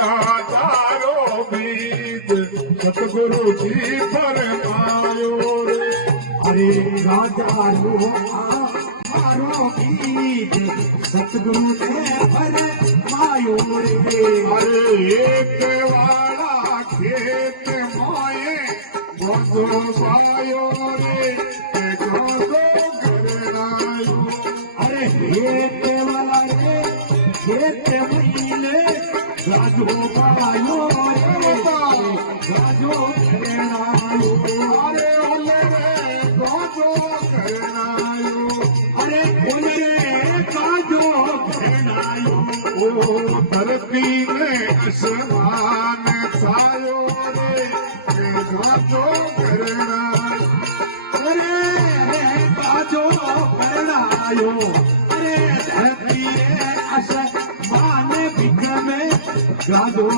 गाजारो बीज सतगुरु जी फरमायो रे। अरे गाजारो मारो बीज सतगुरु ने फरमायो रे। अरे एक वाला खेत माए गोदो पायो रे, गोदो करनायो। अरे खेत वाला रे खेत महीने गाजो पायो रे, गाजो करनायो। अरे ओले रे गोदो करनायो। अरे ओले रे गाजो करनायो। ओ धरती में आसमान छायो रे, गाजो करनायो। अरे गाजो करनायो। अरे धरती रे आसमान बिख में गाजो